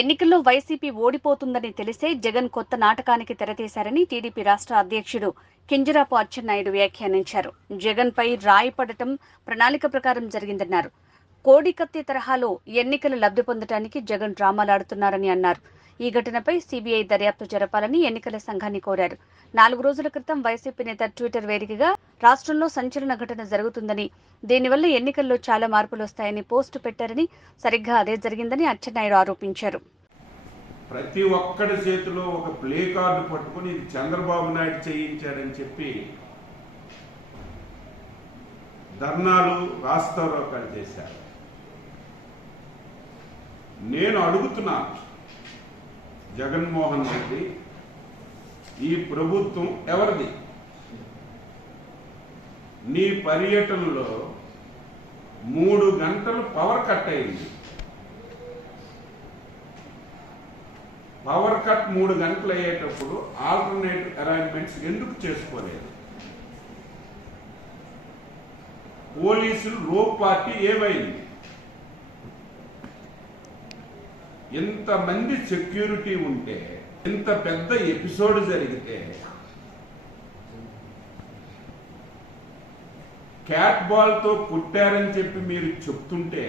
ఎన్నికల్లో వైసీపీ ఓడిపోతుందని తెలిసే జగన్ కొత్త నాటకానికి తెరతీశారని టీడీపీ రాష్ట్ర అధ్యక్షుడు కింజరాపు అచ్చెన్నాయుడు వ్యాఖ్యానించారు. జగన్ పై రాయి పడటం ప్రణాళిక ప్రకారం జరిగిందన్నారు. కోడికత్తి తరహాలో ఎన్నికల లబ్ధి పొందడానికి జగన్ డ్రామాలాడుతున్నారని అన్నారు. ఈ ఘటనపై సీబీఐ దర్యాప్తు జరపాలని ఎన్నికల సంఘాన్ని కోరారు. 4 రోజుల క్రితం వైసీపీ నేత ట్విట్టర్ వేదికగా రాష్ట్రంలో సంచలన ఘటన జరుగుతుందని, దీనివల్ల ఎన్నికల్లో చాలా మార్పులు వస్తాయని పోస్టు పెట్టారని, సరిగ్గా అదే జరిగిందని అచ్చెన్నాయుడు ఆరోపించారు. ప్రతి ఒక్కడి చేతిలో ఒక ప్లే కార్డు పట్టుకుని ఇది చంద్రబాబు నాయుడు చేయించారని చెప్పి ధర్నాలు, రాస్తారోకాలు చేశారు. నేను అడుగుతున్నాను, జగన్మోహన్ రెడ్డి, ఈ ప్రభుత్వం ఎవరిది? నీ పర్యటనలో 3 గంటలు పవర్ కట్ అయింది. పవర్ కట్ 3 గంటలు అయ్యేటప్పుడు ఆల్టర్నేటివ్ అరేంజ్మెంట్స్ ఎందుకు చేసుకోలేదు? పోలీసులు రోప్ పార్టీ ఏమైంది? ఇంతమంది సెక్యూరిటీ ఉంటే, ఇంత పెద్ద ఎపిసోడ్ జరిగితే క్యాట్ బాల్ తో కుట్టారని చెప్పి మీరు చెప్తుంటే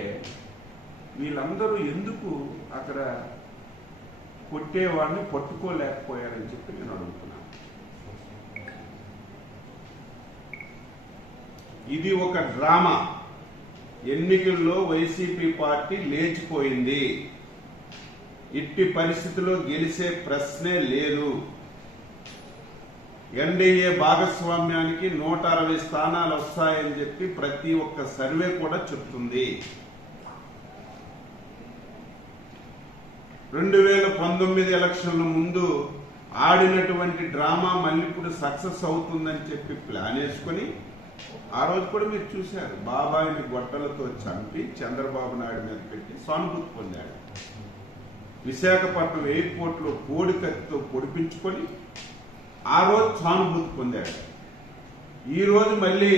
వీళ్ళందరూ ఎందుకు అక్కడ కొట్టేవాడిని పట్టుకోలేకపోయారని చెప్పి నేను అడుగుతున్నాను. ఇది ఒక డ్రామా. ఎన్నికల్లో వైసీపీ పార్టీ లేచిపోయింది. ఇట్టి పరిస్థితిలో గెలిచే ప్రశ్నే లేదు. ఎన్డీఏ భాగస్వామ్యానికి 160 స్థానాలు వస్తాయని చెప్పి ప్రతి ఒక్క సర్వే కూడా చెప్తుంది. 2019 ఎలక్షన్ల ముందు ఆడినటువంటి డ్రామా మళ్ళీ ఇప్పుడు సక్సెస్ అవుతుందని చెప్పి ప్లాన్ వేసుకుని, ఆ రోజు కూడా మీరు చూశారు, బాబాయిని గొడ్డలతో చంపి చంద్రబాబు నాయుడు మీద పెట్టి సానుభూతి పొందాడు. విశాఖపట్నం ఎయిర్పోర్ట్ లో కోడికత్తితో పొడిపించుకొని ఆ రోజు సానుభూతి పొందాడు. ఈ రోజు మళ్ళీ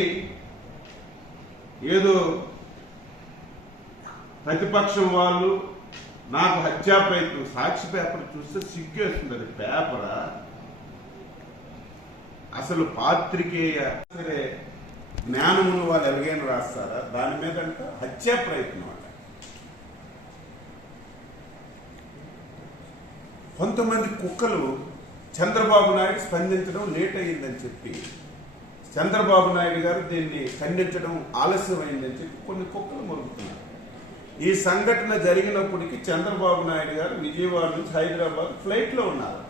ఏదో ప్రతిపక్షం వాళ్ళు నాకు హత్యా ప్రయత్నం, సాక్షి పేపర్ చూస్తే సిగ్గేస్తుంది. అది పేపరా? అసలు పాత్రికేయ సరే జ్ఞానమును వాళ్ళు ఎలాగైనా రాస్తారా? దాని మీద అంటే హత్యా ప్రయత్నం అట. కొంతమంది కుక్కలు చంద్రబాబు నాయుడు స్పందించడం లేట్ అయ్యిందని చెప్పి, చంద్రబాబు నాయుడు గారు దీన్ని ఖండించడం ఆలస్యమైందని చెప్పి కొన్ని కుక్కలు మొరుగుతున్నారు. ఈ సంఘటన జరిగినప్పటికీ చంద్రబాబు నాయుడు గారు విజయవాడ నుంచి హైదరాబాద్ ఫ్లైట్ లో ఉన్నారు.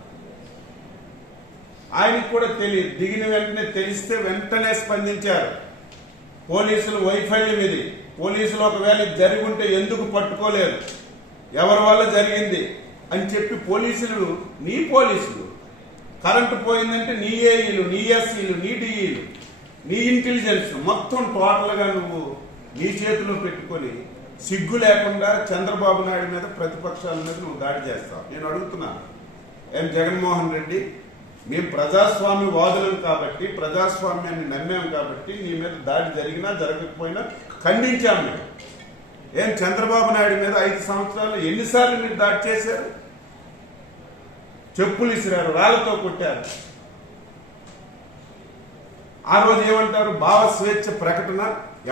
ఆయనకు కూడా తెలియదు. దిగిన వెంటనే తెలిస్తే వెంటనే స్పందించారు. పోలీసులు వైఫల్యం ఇది. పోలీసులు ఒకవేళ జరిగి ఉంటే ఎందుకు పట్టుకోలేరు? ఎవరి వల్ల జరిగింది అని చెప్పి పోలీసులు, నీ పోలీసులు, కరెంటు పోయిందంటే నీ ఏఈలు, నీ ఎస్సీలు, నీ డిఈలు, నీ ఇంటెలిజెన్స్ మొత్తం టోటల్ గా నువ్వు నీ చేతిలో పెట్టుకొని సిగ్గు లేకుండా చంద్రబాబు నాయుడు మీద, ప్రతిపక్షాల మీద నువ్వు దాడి చేస్తావు. నేను అడుగుతున్నాను, ఏం జగన్మోహన్ రెడ్డి, మేము ప్రజాస్వామ్య వాదులం కాబట్టి, ప్రజాస్వామ్యాన్ని నమ్మాం కాబట్టి నీ మీద దాడి జరిగినా జరగకపోయినా ఖండించాము మేము. ఏం చంద్రబాబు నాయుడు మీద 5 సంవత్సరాలు ఎన్నిసార్లు మీరు దాడి చేశారు? చెప్పులు ఇసిరారు, రాళ్లతో కొట్టారు. ఆ రోజు ఏమంటారు? భావ స్వేచ్ఛ ప్రకటన,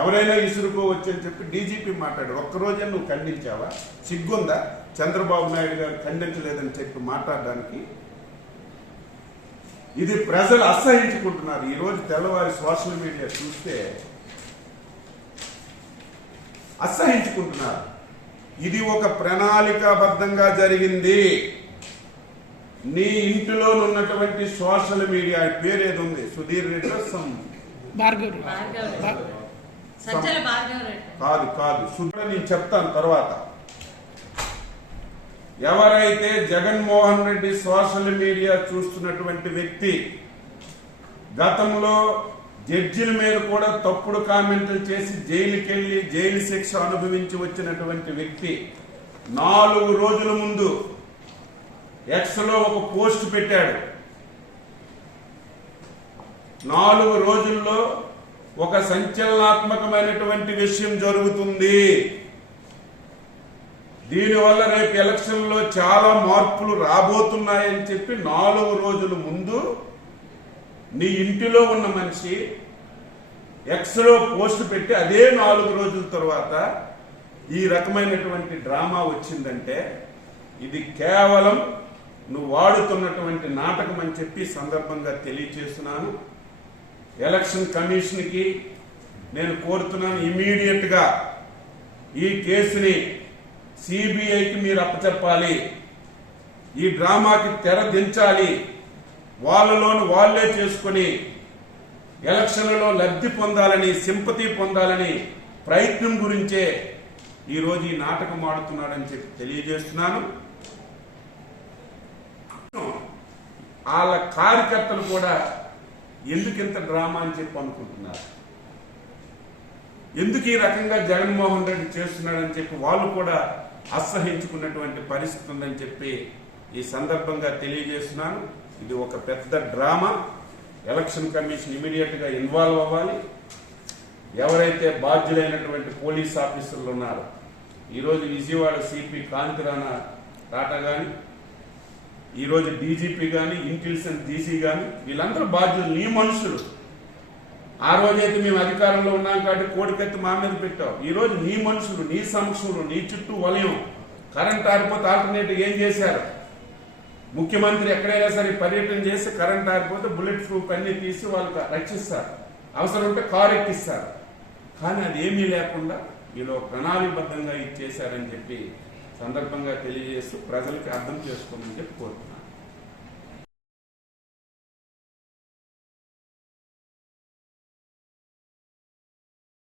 ఎవరైనా ఇసురుకోవచ్చు అని చెప్పి డీజీపీ మాట్లాడారు. ఒక్కరోజే నువ్వు ఖండించావా? సిగ్గుందా చంద్రబాబు నాయుడు గారు ఖండించలేదని చెప్పి మాట్లాడడానికి? ఇది ప్రజలు అసహించుకుంటున్నారు. ఈ రోజు తెల్లవారి సోషల్ మీడియా చూస్తే అసహించుకుంటున్నారు. ఇది ఒక ప్రణాళికాబద్ధంగా జరిగింది. నీ ఇంటిలో ఉన్నటువంటి సోషల్ మీడియా పేరు ఏది ఉంది? సుధీర్ రెడ్డి కాదు నేను చెప్తాను తర్వాత. ఎవరైతే జగన్మోహన్ రెడ్డి సోషల్ మీడియా చూస్తున్నటువంటి వ్యక్తి, గతంలో జడ్జిల మీద కూడా తప్పుడు కామెంట్లు చేసి జైలుకెళ్లి జైలు శిక్ష అనుభవించి వచ్చినటువంటి వ్యక్తి 4 రోజుల ముందు ఎక్స్ లో ఒక పోస్ట్ పెట్టాడు. 4 రోజుల్లో ఒక సంచలనాత్మకమైనటువంటి విషయం జరుగుతుంది. దీనివల్ల రేపు ఎలక్షన్లో చాలా మార్పులు రాబోతున్నాయని చెప్పి 4 రోజుల ముందు నీ ఇంటిలో ఉన్న మనిషి ఎక్స్లో పోస్ట్ పెట్టి అదే 4 రోజుల తర్వాత ఈ రకమైనటువంటి డ్రామా వచ్చిందంటే ఇది కేవలం నువ్వు వాడుతున్నటువంటి నాటకం అని చెప్పి సందర్భంగా తెలియజేస్తున్నాను. ఎలక్షన్ కమిషన్కి నేను కోరుతున్నాను, ఇమీడియట్ గా ఈ కేసుని సిబిఐకి మీరు అప్పచెప్పాలి. ఈ డ్రామాకి తెర దించాలి. వాళ్ళలోను వాళ్ళే చేసుకుని ఎలక్షన్లలో లబ్ధి పొందాలని, సింపతి పొందాలని ప్రయత్నం గురించే ఈరోజు ఈ నాటకం ఆడుతున్నాడని చెప్పి తెలియజేస్తున్నాను. వాళ్ళ కార్యకర్తలు కూడా ఎందుకింత డ్రామా అని చెప్పి అనుకుంటున్నారు, ఎందుకు ఈ రకంగా జగన్మోహన్ రెడ్డి చేస్తున్నాడని చెప్పి వాళ్ళు కూడా అసహించుకున్నటువంటి పరిస్థితి ఉందని చెప్పి ఈ సందర్భంగా తెలియజేస్తున్నాను. ఇది ఒక పెద్ద డ్రామా. ఎలక్షన్ కమిషన్ ఇమీడియట్ గా ఇన్వాల్వ్ అవ్వాలి. ఎవరైతే బాధ్యులైనటువంటి పోలీస్ ఆఫీసర్లు ఉన్నారో, ఈరోజు విజయవాడ సిపి కాంతిరాణా టాటా కానీ, ఈరోజు డీజీపీ కానీ, ఇంటెలిజెన్స్ డీసీ కానీ, వీళ్ళందరూ బాధ్యులు, నీ మనుషులు. ఆ రోజైతే మేము అధికారంలో ఉన్నాం కాబట్టి కోడికత్తి మా మీద పెట్టావు. ఈ రోజు నీ మనుషులు, నీ సమక్షంలో, నీ చుట్టూ వలయం. కరెంట్ ఆరిపోతే ఆల్టర్నేటివ్ ఏం చేశారు? ముఖ్యమంత్రి ఎక్కడైనా సరే పర్యటన చేసి కరెంట్ ఆరిపోతే బుల్లెట్ ప్రూఫ్ అన్ని తీసి వాళ్ళకి రక్షిస్తారు, అవసరం ఉంటే కారు ఎక్కిస్తారు. కానీ అది ఏమీ లేకుండా వీళ్ళు ప్రణాళికబద్ధంగా ఇది చేశారని చెప్పి సందర్భంగా తెలియజేస్తూ ప్రజలకి అర్థం చేసుకోమని చెప్పి కోరుతున్నాను.